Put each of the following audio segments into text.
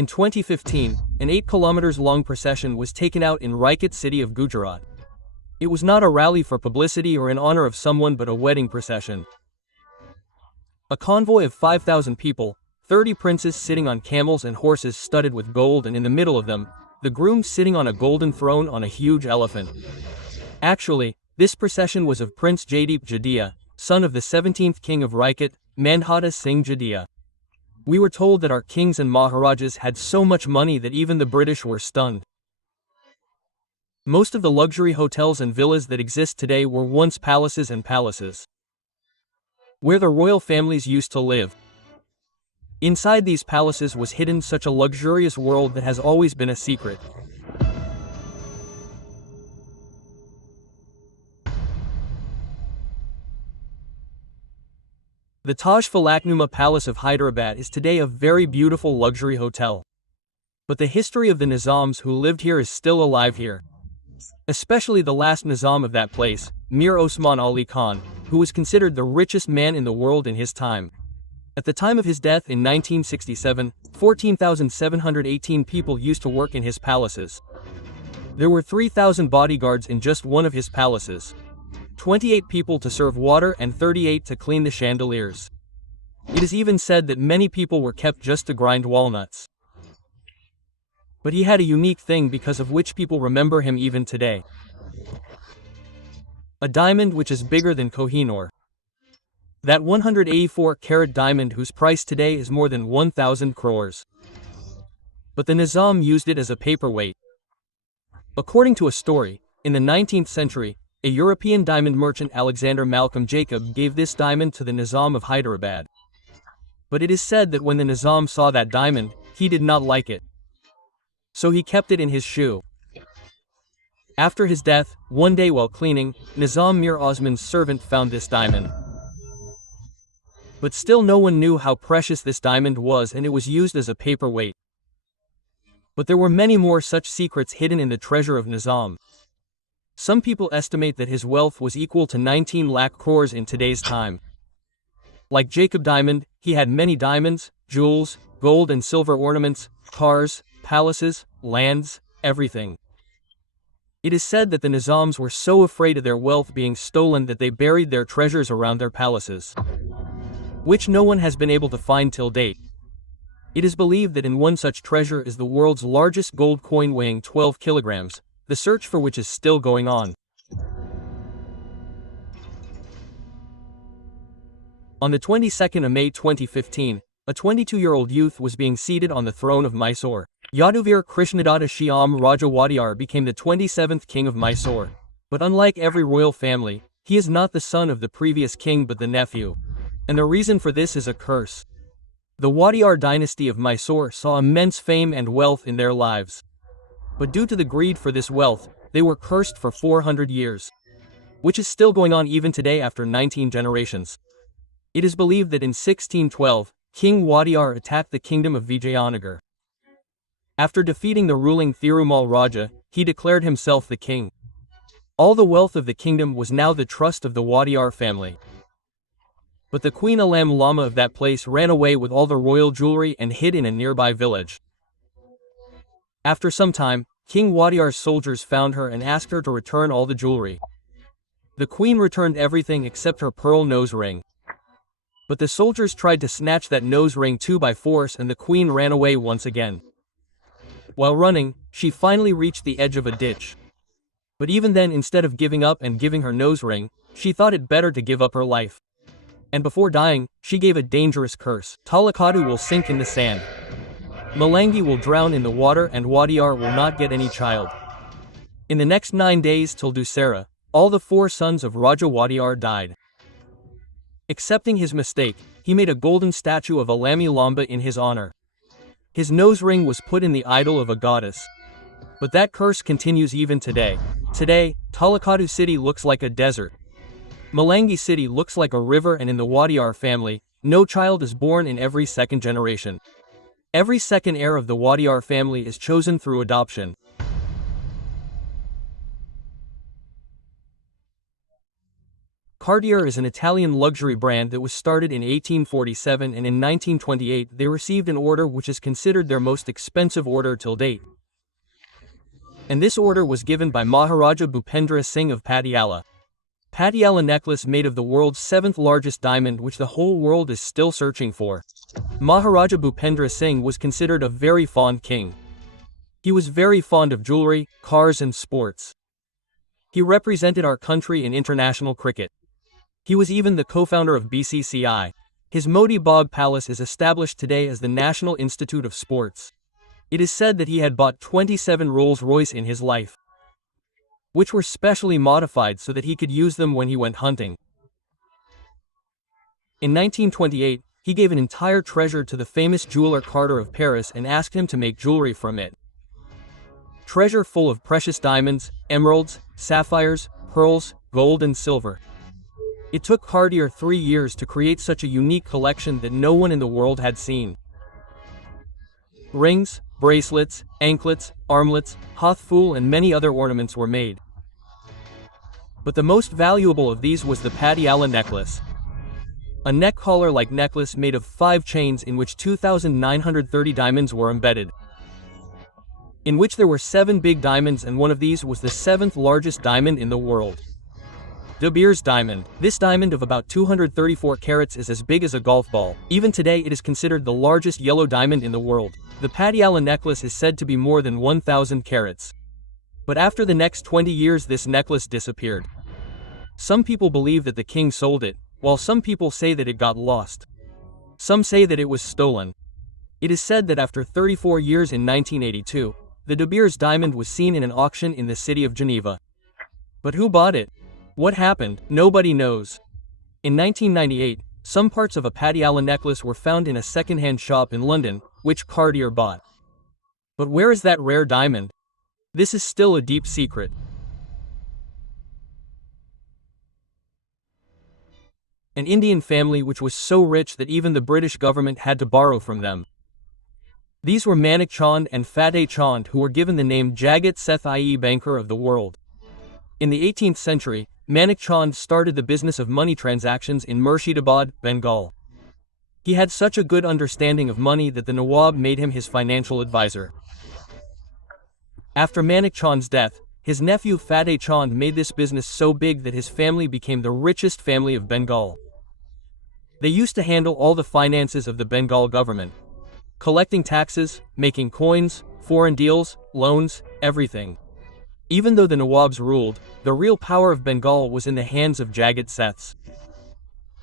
In 2015, an 8 kilometers long procession was taken out in Reichet city of Gujarat. It was not a rally for publicity or in honor of someone but a wedding procession. A convoy of 5,000 people, 30 princes sitting on camels and horses studded with gold, and in the middle of them, the groom sitting on a golden throne on a huge elephant. Actually, this procession was of Prince Jaydeep Jadeja, son of the 17th king of Reichet, Maanddhata Singh Jadia. We were told that our kings and Maharajas had so much money that even the British were stunned. Most of the luxury hotels and villas that exist today were once palaces and palaces, where the royal families used to live. Inside these palaces was hidden such a luxurious world that has always been a secret. The Taj Falaknuma Palace of Hyderabad is today a very beautiful luxury hotel. But the history of the Nizams who lived here is still alive here. Especially the last Nizam of that place, Mir Osman Ali Khan, who was considered the richest man in the world in his time. At the time of his death in 1967, 14,718 people used to work in his palaces. There were 3,000 bodyguards in just one of his palaces. 28 people to serve water and 38 to clean the chandeliers. It is even said that many people were kept just to grind walnuts. But he had a unique thing because of which people remember him even today. A diamond which is bigger than Kohinoor. That 184-carat diamond whose price today is more than 1,000 crores. But the Nizam used it as a paperweight. According to a story, in the 19th century, a European diamond merchant Alexander Malcolm Jacob gave this diamond to the Nizam of Hyderabad. But it is said that when the Nizam saw that diamond, he did not like it. So he kept it in his shoe. After his death, one day while cleaning, Nizam Mir Osman's servant found this diamond. But still no one knew how precious this diamond was, and it was used as a paperweight. But there were many more such secrets hidden in the treasure of Nizam. Some people estimate that his wealth was equal to 19 lakh crores in today's time. Like Jacob Diamond, he had many diamonds, jewels, gold and silver ornaments, cars, palaces, lands, everything. It is said that the Nizams were so afraid of their wealth being stolen that they buried their treasures around their palaces, which no one has been able to find till date. It is believed that in one such treasure is the world's largest gold coin weighing 12 kilograms, the search for which is still going on. On the 22nd of May 2015, a 22-year-old youth was being seated on the throne of Mysore. Yaduvir Krishnadatta Shyam Raja Wadiyar became the 27th king of Mysore. But unlike every royal family, he is not the son of the previous king but the nephew. And the reason for this is a curse. The Wadiyar dynasty of Mysore saw immense fame and wealth in their lives. But due to the greed for this wealth, they were cursed for 400 years. Which is still going on even today after 19 generations. It is believed that in 1612, King Wadiyar attacked the kingdom of Vijayanagar. After defeating the ruling Thirumal Raja, he declared himself the king. All the wealth of the kingdom was now the trust of the Wadiyar family. But the Queen Alam Lama of that place ran away with all the royal jewelry and hid in a nearby village. After some time, King Wadiyar's soldiers found her and asked her to return all the jewelry. The queen returned everything except her pearl nose ring. But the soldiers tried to snatch that nose ring too by force, and the queen ran away once again. While running, she finally reached the edge of a ditch. But even then, instead of giving up and giving her nose ring, she thought it better to give up her life. And before dying, she gave a dangerous curse. Talakadu will sink in the sand. Malangi will drown in the water, and Wadiyar will not get any child. In the next 9 days till Dussehra, all the 4 sons of Raja Wadiyar died. Accepting his mistake, he made a golden statue of Alami Lamba in his honor. His nose ring was put in the idol of a goddess. But that curse continues even today. Today, Talakadu city looks like a desert. Malangi city looks like a river, and in the Wadiyar family, no child is born in every second generation. Every second heir of the Wadiyar family is chosen through adoption. Cartier is an Italian luxury brand that was started in 1847, and in 1928 they received an order which is considered their most expensive order till date. And this order was given by Maharaja Bhupinder Singh of Patiala. Patiala necklace made of the world's 7th largest diamond, which the whole world is still searching for. Maharaja Bhupinder Singh was considered a very fond king. He was very fond of jewelry, cars and sports. He represented our country in international cricket. He was even the co-founder of BCCI. His Moti Bagh Palace is established today as the National Institute of Sports. It is said that he had bought 27 Rolls-Royce in his life, which were specially modified so that he could use them when he went hunting. In 1928, he gave an entire treasure to the famous jeweler Cartier of Paris and asked him to make jewelry from it. Treasure full of precious diamonds, emeralds, sapphires, pearls, gold and silver. It took Cartier 3 years to create such a unique collection that no one in the world had seen. Rings, bracelets, anklets, armlets, hathful and many other ornaments were made. But the most valuable of these was the Patiala necklace. A neck collar-like necklace made of 5 chains in which 2,930 diamonds were embedded. In which there were 7 big diamonds, and one of these was the 7th largest diamond in the world. DeBeers diamond. This diamond of about 234 carats is as big as a golf ball. Even today it is considered the largest yellow diamond in the world. The Patiala necklace is said to be more than 1,000 carats. But after the next 20 years this necklace disappeared. Some people believe that the king sold it, while some people say that it got lost. Some say that it was stolen. It is said that after 34 years in 1982, the DeBeers diamond was seen in an auction in the city of Geneva. But who bought it? What happened? Nobody knows. In 1998, some parts of a Patiala necklace were found in a second-hand shop in London, which Cartier bought. But where is that rare diamond? This is still a deep secret. An Indian family which was so rich that even the British government had to borrow from them. These were Manik Chand and Fateh Chand, who were given the name Jagat Seths, i.e. banker of the world. In the 18th century, Manik Chand started the business of money transactions in Murshidabad, Bengal. He had such a good understanding of money that the Nawab made him his financial advisor. After Manik Chand's death, his nephew Fateh Chand made this business so big that his family became the richest family of Bengal. They used to handle all the finances of the Bengal government, collecting taxes, making coins, foreign deals, loans, everything. Even though the Nawabs ruled, the real power of Bengal was in the hands of Jagat Seths.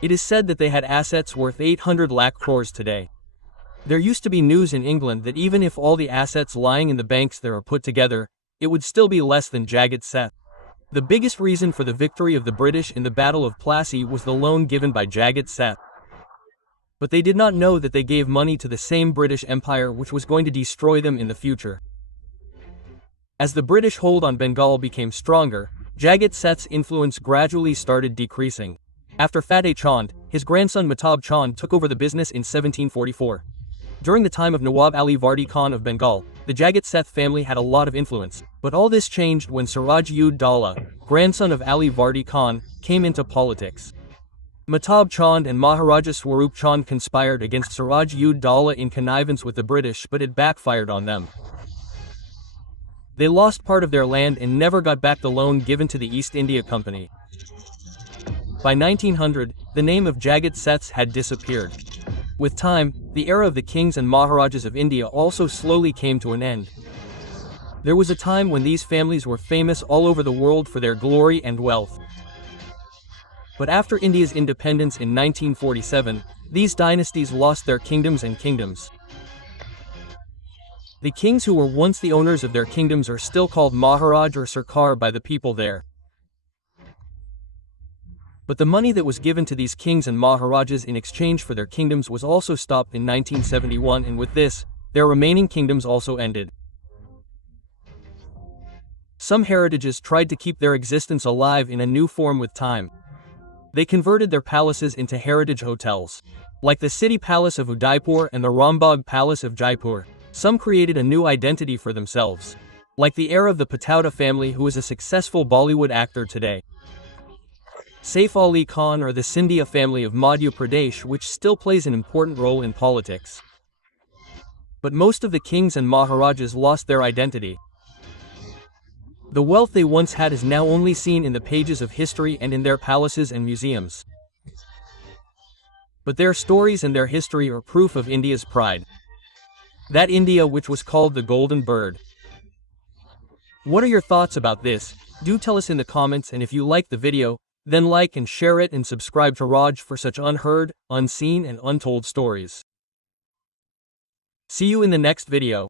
It is said that they had assets worth 800 lakh crores today. There used to be news in England that even if all the assets lying in the banks there are put together, it would still be less than Jagat Seths. The biggest reason for the victory of the British in the Battle of Plassey was the loan given by Jagat Seths. But they did not know that they gave money to the same British Empire which was going to destroy them in the future. As the British hold on Bengal became stronger, Jagat Seths' influence gradually started decreasing. After Fateh Chand, his grandson Mehtab Chand took over the business in 1744. During the time of Nawab Ali Vardi Khan of Bengal, the Jagat Seths family had a lot of influence, but all this changed when Siraj-ud-Daulah, grandson of Ali Vardi Khan, came into politics. Mehtab Chand and Maharaja Swarup Chand conspired against Siraj-ud-Daulah in connivance with the British, but it backfired on them. They lost part of their land and never got back the loan given to the East India Company. By 1900, the name of Jagat Seths had disappeared. With time, the era of the kings and Maharajas of India also slowly came to an end. There was a time when these families were famous all over the world for their glory and wealth. But after India's independence in 1947, these dynasties lost their kingdoms and kingdoms. The kings who were once the owners of their kingdoms are still called Maharaj or Sarkar by the people there. But the money that was given to these kings and Maharajas in exchange for their kingdoms was also stopped in 1971, and with this, their remaining kingdoms also ended. Some heritages tried to keep their existence alive in a new form with time. They converted their palaces into heritage hotels. Like the City Palace of Udaipur and the Rambagh Palace of Jaipur, some created a new identity for themselves. Like the heir of the Patauda family, who is a successful Bollywood actor today. Saif Ali Khan or the Scindia family of Madhya Pradesh, which still plays an important role in politics. But most of the kings and Maharajas lost their identity. The wealth they once had is now only seen in the pages of history and in their palaces and museums. But their stories and their history are proof of India's pride. That India which was called the Golden Bird. What are your thoughts about this? Do tell us in the comments, and if you like the video, then like and share it and subscribe to Raj for such unheard, unseen and untold stories. See you in the next video.